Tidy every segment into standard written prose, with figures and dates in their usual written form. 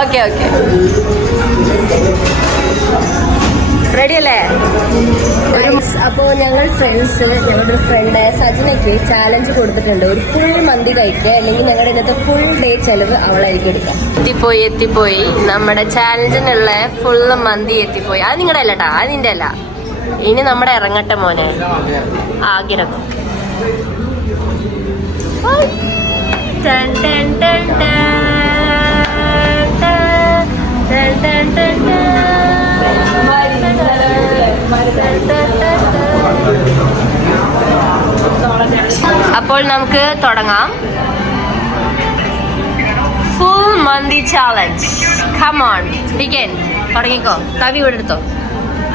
Okay okay ready അല്ലേ? അപ്പോൾ ഞങ്ങൾ ഫ്രണ്ട്സ് ഞങ്ങളുടെ ഫ്രണ്ട് സജനയ്ക്ക് ചാലഞ്ച് കൊടുത്തിട്ടുണ്ട്. ഒരു ഫുൾ മന്തി കഴിക്കുക, അല്ലെങ്കിൽ ഞങ്ങളുടെ ഇന്നത്തെ ഫുൾ ഡേ ചെലവ് അവളായിരിക്കും എടുക്കാം. എത്തിപ്പോയി നമ്മുടെ ചാലഞ്ചിനുള്ള ഫുള്ള് മന്തി എത്തിപ്പോയി. അത് നിങ്ങളുടെ അല്ല കേട്ടോ, അത് നിന്റെ അല്ല. ഇനി നമ്മുടെ ഇറങ്ങട്ടെ മോനെ ആഗ്രഹം. അപ്പോൾ നമുക്ക് തുടങ്ങാം. ഫുൾ മന്തി ചാലഞ്ച്. Come on begin. തുടങ്ങിക്കോ. കവി ഇവിടെ എടുത്തോ.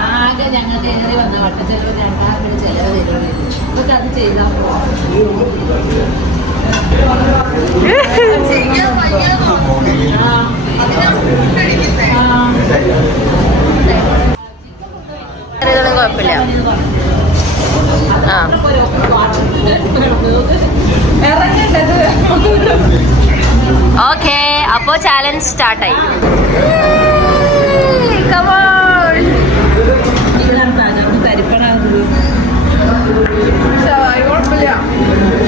ആകെ ഞങ്ങൾക്ക് എങ്ങനെ വന്ന വട്ടച്ചെലവ് 2000 ചെലവ് തരുന്നത്. നമുക്ക് അത് ചെയ്താൽ കുഴപ്പമില്ല. ഓക്കെ, അപ്പോ ചാലഞ്ച് സ്റ്റാർട്ടായി.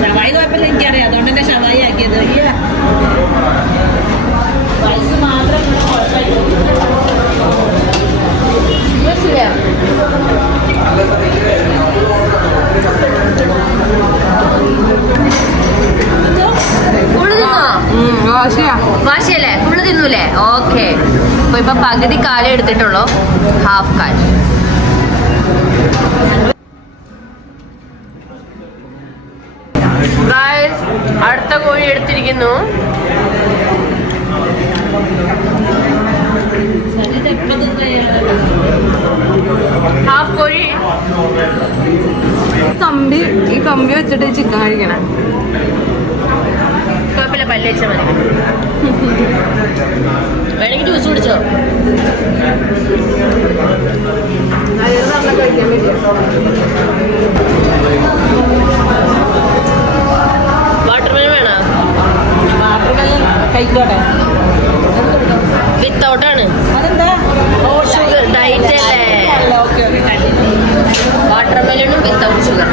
ഷവായി കുഴപ്പമില്ല, എനിക്കറിയാം. അതുകൊണ്ട് തന്നെ ഷവായി ആക്കിയത്. വയസ്സ് മാത്രം വാശിയല്ലേ? ഫുള്ള് തിന്നൂലേ? ഓക്കെ. അപ്പൊ ഇപ്പൊ പകുതി കാലം എടുത്തിട്ടുള്ളൂ, ഹാഫ് കാൽ. അടുത്ത കോഴി എടുത്തിരിക്കുന്നു. ഹാഫ് കോഴി. ഈ കമ്പി വെച്ചിട്ട് ചിക്കൻ കഴിക്കണം. കുഴപ്പമില്ല, പല്ല് വെച്ചാൽ മതി. വേണമെങ്കിൽ ജ്യൂസ് കുടിച്ചോ. കഴിക്കാൻ വാട്ടർമെലൺ വേണോ? വാട്ടർമെലൺ കഴിക്കോട്ടെ. വിത്തൗട്ടാണ്. അതെന്താ? ഷുഗർ ഡയറ്റ് അല്ലേ? വാട്ടർമെലണും വിത്തൗട്ട് ഷുഗർ.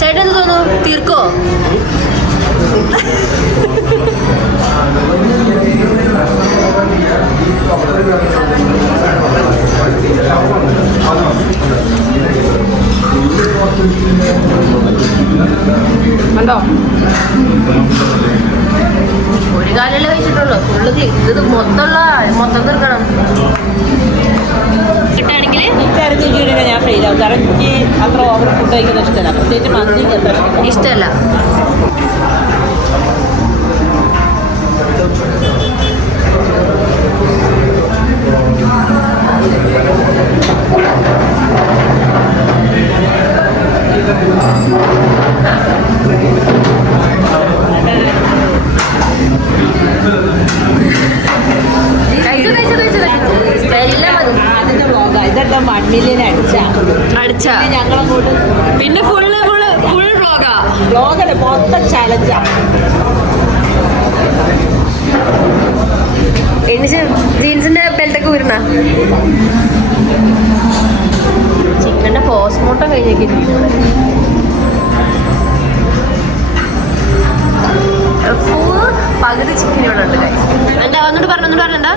ചേട്ടൻ എന്ത് തോന്നുന്നു? തീർക്കോ? ഉണ്ടോ? ഒരു കാലല്ലേ കഴിച്ചിട്ടുള്ളൂ. ഫുള്ള് ഇത് മൊത്തം തീർക്കണം. കിട്ടുകയാണെങ്കിൽ എനിക്കറിഞ്ഞിട്ട് ഞാൻ ഫെയിലാവും. കാരണം എനിക്ക് അത്ര ഓവർ ഫുഡ് കഴിക്കുന്നത് ഇഷ്ടമല്ല. പ്രത്യേകിച്ച് മന്തി ഇഷ്ടമല്ല. ഇതൊക്കെ 1 മില്യൺ അടിച്ചാ ഞങ്ങളങ്ങോട്ട്. പിന്നെ ഫുൾ വ്ളോഗല്ലേ, മൊത്തം ചാലഞ്ചാ. ജീൻസിന്റെ ബെൽറ്റൊക്കെ ഊരണ. ചിക്കന്റെ പോസ്റ്റ്മോർട്ടം കഴിഞ്ഞേക്കില്ല. പകുതി ചിക്കൻ ഇവിടെ ഉണ്ട്. എന്താ ഒന്നുകൂടി പറഞ്ഞെന്താ?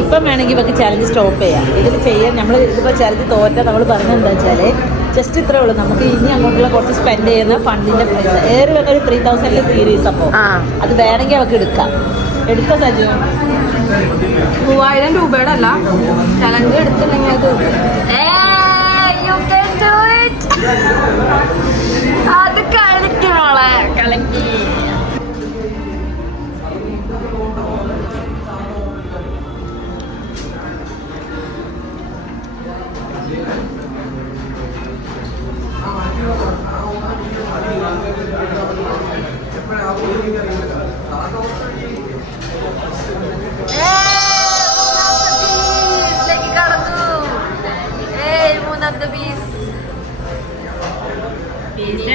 ഇപ്പം വേണമെങ്കിൽ ഇവർക്ക് ചലഞ്ച് സ്റ്റോപ്പ് ചെയ്യാം. ഇതിൽ ചെയ്യാൻ നമ്മൾ ഇതിപ്പോൾ ചലഞ്ച് തോറ്റാൽ നമ്മൾ പറഞ്ഞത് എന്താ വെച്ചാൽ ജസ്റ്റ് ഇത്രേ ഉള്ളൂ. നമുക്ക് ഇനി അങ്ങോട്ടുള്ള കുറച്ച് സ്പെൻഡ് ചെയ്യുന്ന ഫണ്ടിന്റെ പൈസ ഏറി വന്ന ഒരു 3000 തീരീസ്. അപ്പോൾ അത് വേണമെങ്കിൽ അവർക്ക് എടുക്കാം. എടുത്തോ സജു? 3000 രൂപയുടെ അല്ല, ചലഞ്ച് എടുത്തില്ലെങ്കിൽ അത് കളിക്കുമോളെ കളിക്കി.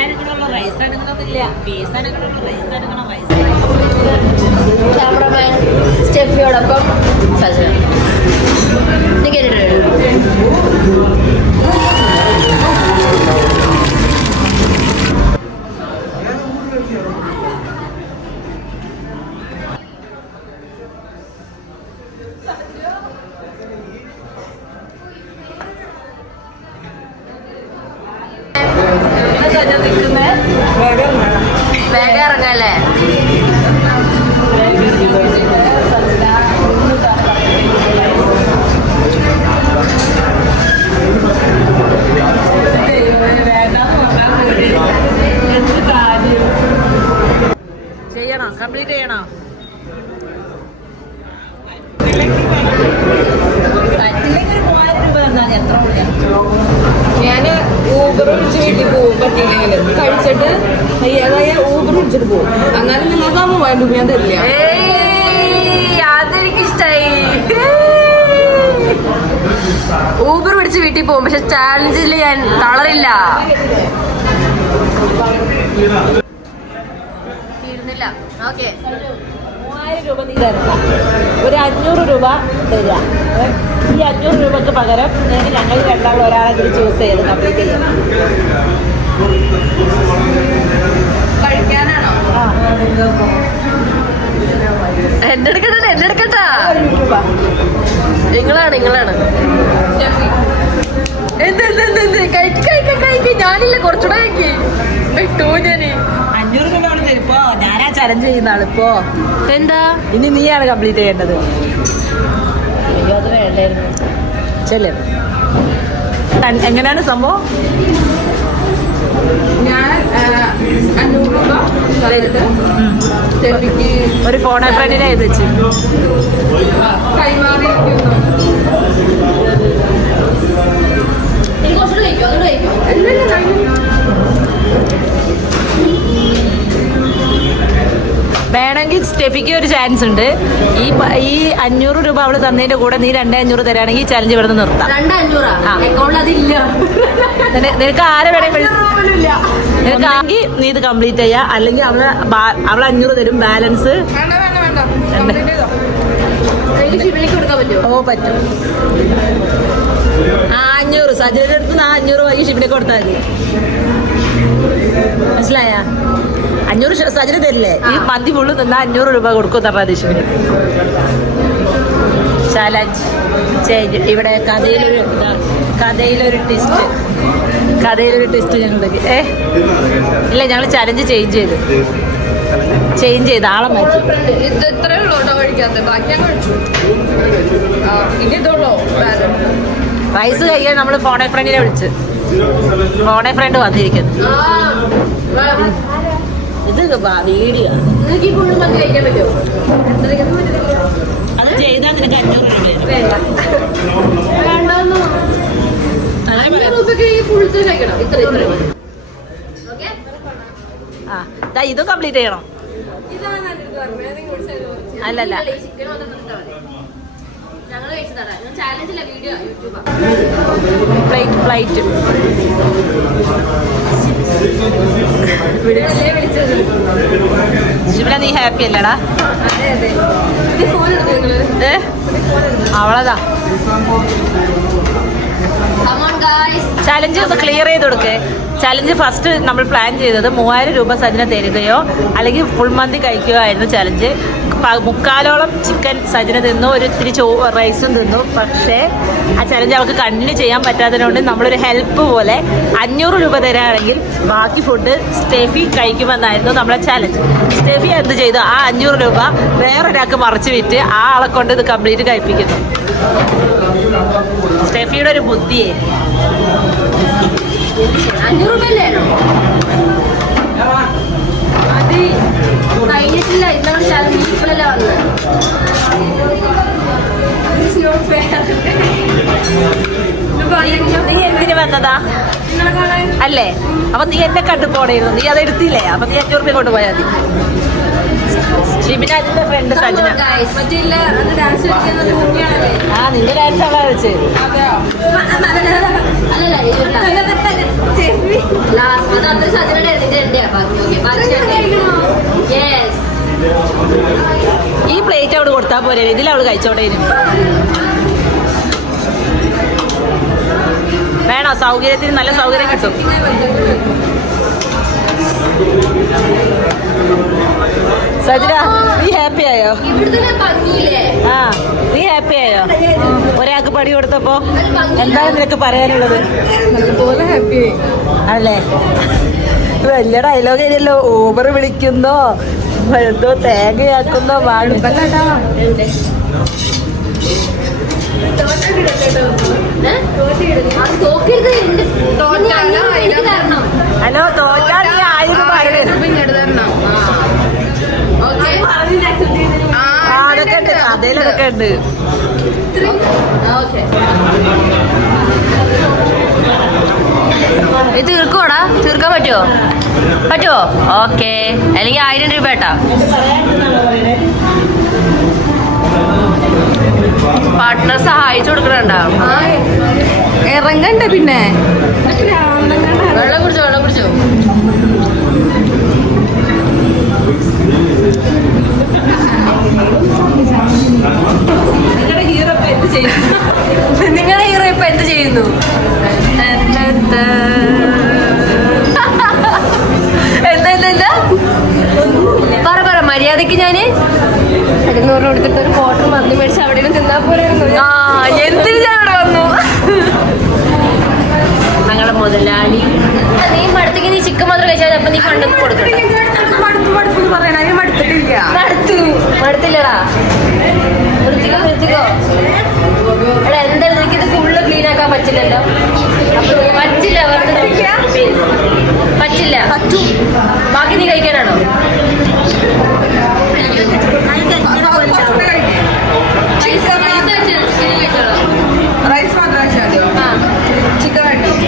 പീസാനങ്ങളുള്ള റൈസ് അനങ്ങണമെന്നില്ല. പീസാനങ്ങളുള്ള റൈസ് അനങ്ങണം. റൈസ് ക്യാമറമാൻ സ്റ്റെഫിയോടൊപ്പം സജന. നീ കേട്ടിട്ടുണ്ടോ? വേഗം ഇറങ്ങല്ലേ? ചെയ്യണോ? കംപ്ലീറ്റ് ചെയ്യണോ? ഞാന് ഊബർ വിളിച്ച് വീട്ടിൽ പോകും പറ്റിയില്ലെങ്കിൽ കഴിച്ചിട്ട് അതായത് ഊബർ വിളിച്ചിട്ട് പോകും. എന്നാലും നിങ്ങൾക്ക് ആ 3000 രൂപ ഞാൻ തരില്ല. അതെനിക്കിഷ്ടായി. ഊബർ പിടിച്ച് വീട്ടിൽ പോകും, പക്ഷെ ചാലഞ്ചിൽ ഞാൻ തളരില്ല. തീരുന്നില്ല. ഓക്കെ, 3000 രൂപ നീ തരണ്ട. ഒരു 500 രൂപ തരിക. ഈ 500 രൂപക്ക് പകരം ഞങ്ങൾ രണ്ടാളും ഒരാളെങ്കിലും ചൂസ് ചെയ്ത് കംപ്ലീറ്റ് ചെയ്യാം. കഴിക്കാനാണോ? എന്നെ എടുക്കട്ടെ, എന്നെ എടുക്കട്ടാ. നിങ്ങളാണ് എന്ത് കഴിക്ക്. ഞാനില്ല, കുറച്ചുകൂടെ കഴിക്ക്. വിട്ടോ ഞാന് 500 രൂപ അവിടെ തരുമ്പോ ഞാനാ ചലഞ്ച് ചെയ്യുന്ന ആളിപ്പോ. എന്താ ഇനി നീയാണ് കംപ്ലീറ്റ് ചെയ്യേണ്ടത്. അയ്യോ, അത് വേണ്ടായിരുന്നു. ചെല്ലേ, എങ്ങനെയാണ് സംഭവം? ഞാൻ 500 രൂപ തന്നിട്ട് സ്റ്റെഫിക്ക് ഒരു ഫോൺ ഫ്രണ്ടിനെ എഴുതി വെച്ച് കൈമാറിയിരിക്കുന്നു. വേണമെങ്കിൽ സ്റ്റെഫിക്ക് ഒരു ചാൻസ് ഉണ്ട്. ഈ 500 രൂപ അവള് തന്നതിന്റെ കൂടെ നീ 2,500 തരാണെങ്കിൽ ഈ ചലഞ്ച് ഇവിടെ നിന്ന് നിർത്താം. 2,500 അക്കൗണ്ടിൽ അതില്ല. നിനക്ക് ആരെ വേണമെങ്കിൽ നിനക്ക് ആണെങ്കിൽ നീ ഇത് കംപ്ലീറ്റ് ചെയ്യാ. അല്ലെങ്കിൽ അവള് 500 തരും. ബാലൻസ് വേണ്ട കംപ്ലീറ്റ് ചെയ്തോ. എനിക്ക് ഷിബിലേക്ക് കൊടുക്കാൻ പറ്റുമോ? ഓ, പറ്റും. 500 സജയുടെ അടുത്ത് 500 വൈകി ഷിബിലേക്ക് കൊടുത്താൽ മതി. മനസ്സിലായ? 500 സജന തരില്ലേ? ഈ മന്തി ഫുള്ള് നിന്നാ 500 രൂപ കൊടുക്കും പറഞ്ഞ ഷിബിന്. Challenge change. ഇവിടെ കഥയിലൊരു ട്വിസ്റ്റ് ഞങ്ങൾക്ക് ഇല്ല. ഞങ്ങൾ ചലഞ്ച് ചേഞ്ച് ചെയ്ത് ആളെ മാറ്റി. ഇത് ഇത്രയേ ഉള്ളൂ കേട്ടോ കഴിക്കാത്ത. ബാക്കി ഞാൻ കഴിച്ചു. ഇനി ഇതുള്ളൂ റൈസ് കഴിക്കാൻ നമ്മൾ ഫോണെ ഫ്രണ്ടിനെ വിളിച്ച്. ഫോണെ ഫ്രണ്ട് വന്നിരിക്കുന്നു. ഇത് വീഡിയോ നിങ്ങൾക്ക് ഈ ഫുള്ള് മന്തി കഴിക്കാൻ പറ്റുമോ? അത് ചെയ്താൽ നിനക്ക് 500 രൂപ. വേണ്ടോ? 500 രൂപയ്ക്ക് ഈ ഫുൾ കഴിക്കണം. ഇത്ര ഓക്കെ. ആ, ഇതും കംപ്ലീറ്റ് ചെയ്യണം. അല്ലല്ല, ചിക്കൻ മാത്രം തന്നിട്ടാ മതി. ഞങ്ങൾ കഴിച്ചതാ. ഞാൻ ചാലഞ്ചില്ല, വീഡിയോ യൂട്യൂബാ. ഫ്ലൈറ്റ് ജിബിന, നീ ഹാപ്പി അല്ലടാ? ഫോൺ എടുത്തു നിങ്ങള്. അവളതാ ചലഞ്ച് ഒന്ന് ക്ലിയർ ചെയ്ത് കൊടുക്കേ. ചലഞ്ച് ഫസ്റ്റ് നമ്മൾ പ്ലാൻ ചെയ്തത് 3000 രൂപ സജന തരികയോ അല്ലെങ്കിൽ ഫുൾ മന്തി കഴിക്കുകയോ ആയിരുന്നു ചലഞ്ച്. 3/4 ചിക്കൻ സജന തിന്നു, ഒരു ഇത്തിരി റൈസും തിന്നു. പക്ഷേ ആ ചലഞ്ച് അവൾക്ക് കണ്ടിന്യൂ ചെയ്യാൻ പറ്റാത്തതുകൊണ്ട് നമ്മളൊരു ഹെൽപ്പ് പോലെ 500 രൂപ തരാണെങ്കിൽ ബാക്കി ഫുഡ് സ്റ്റെഫി കഴിക്കുമെന്നായിരുന്നു നമ്മളെ ചലഞ്ച്. സ്റ്റെഫി എന്ത് ചെയ്തു? ആ 500 രൂപ വേറൊരാൾക്ക് മറച്ചു വിറ്റ് ആ ആളെ കൊണ്ട് ഇത് കംപ്ലീറ്റ് കഴിപ്പിക്കുന്നു. സ്റ്റെഫിയുടെ ഒരു ബുദ്ധിയെ. 500 രൂപയല്ലേ അത് കഴിഞ്ഞിട്ടില്ല. ഇന്നോട് ചലഞ്ച് ഇപ്പോഴല്ലേ വന്നത്. നീ എന്തിനു വന്നതാ അല്ലേ? അപ്പൊ നീ എന്നെ കണ്ടു പോണേയിരുന്നു. നീ അതെടുത്തില്ലേ? അപ്പൊ നീ 500 രൂപ കൊണ്ടുപോയാൽ മതി. ഷിബിനാജിന്റെ ഫ്രണ്ട് സജന. മറ്റില്ല ഡാൻസ് കളിക്കുന്നത് ഭൂമിയാണല്ലേ. ആ നിന്റെ ഡാൻസ് അവളാ കളിച്ചത്. ഈ പ്ലേറ്റ് അവിടെ കൊടുത്താൽ പോരെ, ഇതിൽ അവള് കഴിച്ചോട്ടെ. വേണോ? സൗകര്യത്തിന് നല്ല സൗകര്യം കിട്ടും. സജന നീ ഹാപ്പി ആയോ? ആ നീ ഹാപ്പി ആയോ? ഒരാൾക്ക് പണി കൊടുത്തപ്പോ എന്താണ് നിനക്ക് പറയാനുള്ളത്? നല്ലപോലെ ഹാപ്പി ആണല്ലേ? വലിയ ഡയലോഗ് ഇല്ലല്ലോ. ഊബർ വിളിക്കുന്നോ, എന്തോ തേങ്ങയാക്കുന്നോ, ഹലോ തോറ്റാ നീ 1000 പിന്നീട് തരണം. അതൊക്കെ ഉണ്ട്, കഥയിലൊക്കെ ഉണ്ട്. ഇത് തീർക്കുവാടാ? തീർക്കാൻ പറ്റുമോ? ഓക്കെ. അല്ലെങ്കിൽ 1000 രൂപ കേട്ടാ. പാർട്ട്ണർ സഹായിച്ചു കൊടുക്കണുണ്ടോ? ഇറങ്ങണ്ട പിന്നെ. വെള്ളം കുടിച്ചോ. നിങ്ങളുടെ ഹീറോ ഇപ്പൊ എന്ത് ചെയ്യുന്നു? എന്താ പറ മര്യാദക്ക് ഞാന് 200 കൊടുത്തിട്ട് ഒരു ക്വാർട്ടർ മന്തി മേടിച്ച് അവിടെ തിന്നാ പോരായിരുന്നു. എന്തിനു ഞാൻ ഇവിടെ വന്നു? ഞങ്ങളുടെ മുതലാളി നീ മടുത്തേക്ക് നീ ചിക്കൻ മാത്രം കഴിച്ചാൽ അപ്പൊ നീ കണ്ടെന്ന് കൊടുത്തില്ല. മടുത്തില്ലടാ. നിർത്തിക്കോ. എടാ എന്തായാലും നിനക്കിത് ഫുള്ള് ക്ലീൻ ആക്കാൻ പറ്റില്ലല്ലോ. പറ്റില്ല ബാക്കി നീ കഴിക്കാനാണോ? റൈസ് മാത്രം ചിക്കൻ കഴിക്കാം.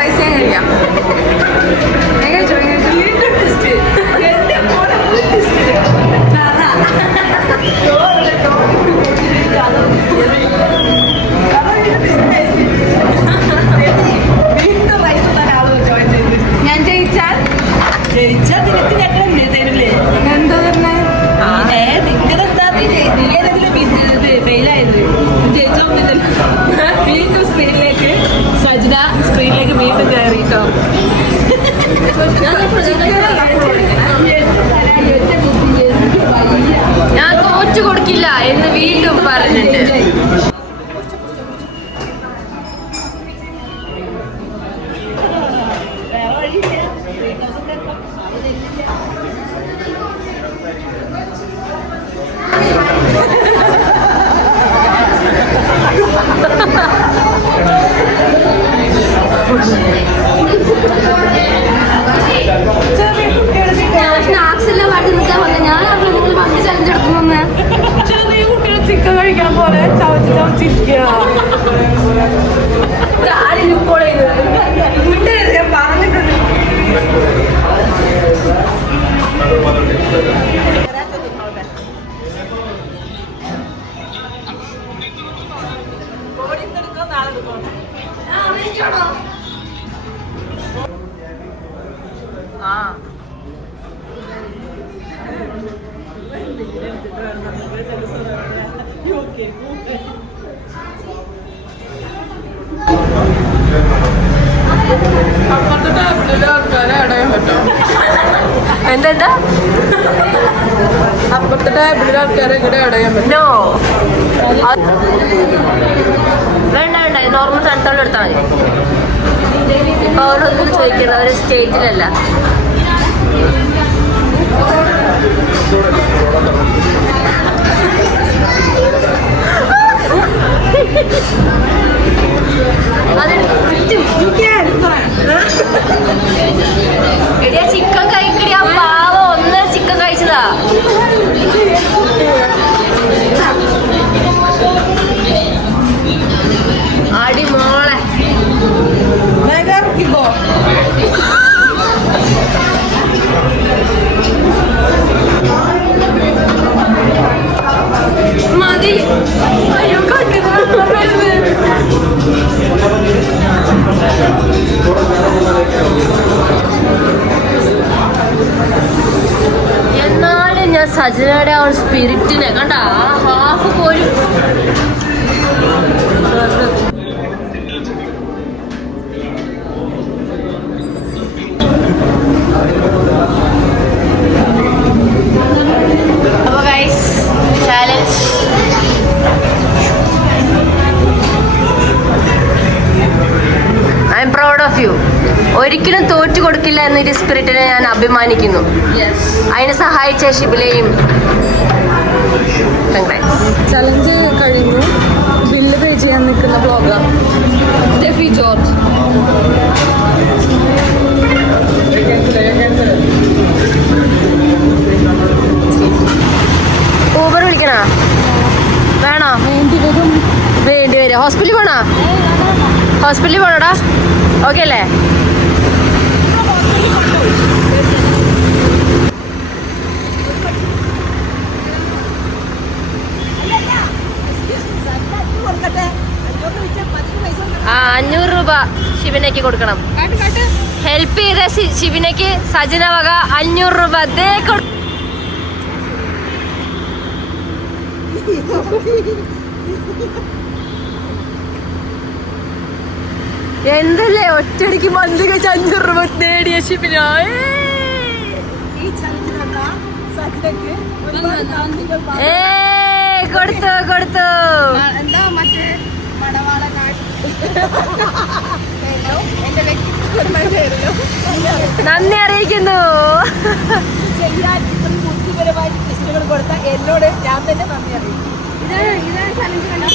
റൈസ് ഞാൻ കഴിക്കാം. ഞാൻ ജയിച്ചാൽ നിനക്ക് ഞങ്ങൾ തരില്ലേ? എന്താ തന്നെ ഫെയിലായത് ജയിച്ചോന്നില്ലല്ലോ. വീണ്ടും സ്ക്രീനിലേക്ക് സജന സ്ക്രീനിലേക്ക് വീണ്ടും കയറിട്ടോ. ഞാൻ തോറ്റു കൊടുക്കില്ല എന്ന് വീണ്ടും പറഞ്ഞിട്ട് ചിക്കൻ കഴിക്കണം പോലെ ചവച്ചിരിക്കുക. പറഞ്ഞിട്ടുണ്ട്. എന്താ അപ്പുറത്തെ ടേബിളിൽ ആൾക്കാരെ ഇവിടെ അടയാൻ പറ്റും. വേണ്ട നോർമൽ തണുത്തോളം എടുത്താൽ മതി. ഇപ്പൊ അവരൊന്നും ചോദിക്കണം, അവര് സ്റ്റേറ്റിലല്ല. എടിയാ ചിക്കൻ കഴിക്കടിയാ പാവം. ഒന്ന് ചിക്കൻ കഴിച്ചതാ. അടി മോളെ സജനയുടെ ആ ഒരു സ്പിരിറ്റിനെ കണ്ട ആ ഹാഫ് പോലും. അപ്പൊ guys challenge I am proud of you. ഒരിക്കലും തോറ്റു കൊടുക്കില്ല എന്നൊരു സ്പിരിറ്റിനെ ഞാൻ അഭിമാനിക്കുന്നു. അതിനെ സഹായിച്ച ഷിബിലെയും ചലഞ്ച് കഴിഞ്ഞു. ബില്ല് പേ ചെയ്യാൻ നിൽക്കുന്ന ബ്ലോഗർ സ്റ്റെഫി ജോർജ്. ഊബർ വിളിക്കണോ? വേണോ? വേണ്ടി വരും. ഹോസ്പിറ്റലിൽ പോണോ? ഹോസ്പിറ്റലിൽ പോണോടാ? ഓക്കെ അല്ലേ? ആ 500 രൂപ ശിവനയ്ക്ക് കൊടുക്കണം. ഹെൽപ്പ് ചെയ്ത ശിവനയ്ക്ക് സജന വക 500 രൂപ ദേ എന്തല്ലേ ഒറ്റടിക്ക് മന്തി കഴിച്ച് 500 രൂപ നേടിയ ശിവന. കൊടുത്തു കൊടുത്തു. എന്താ മറ്റേ മടവാളനാട് എന്റെ വ്യക്തിപരമായിട്ടായിരുന്നു. നന്ദി അറിയിക്കുന്നു. ചെയ്യാൻ ഇത്രയും ബുദ്ധിപരമായിട്ട് ടെസ്റ്റുകൾ കൊടുത്ത എന്നോട് ഞാൻ തന്നെ നന്ദി അറിയിക്കും. ഇത് ചലഞ്ച് കണ്ടു.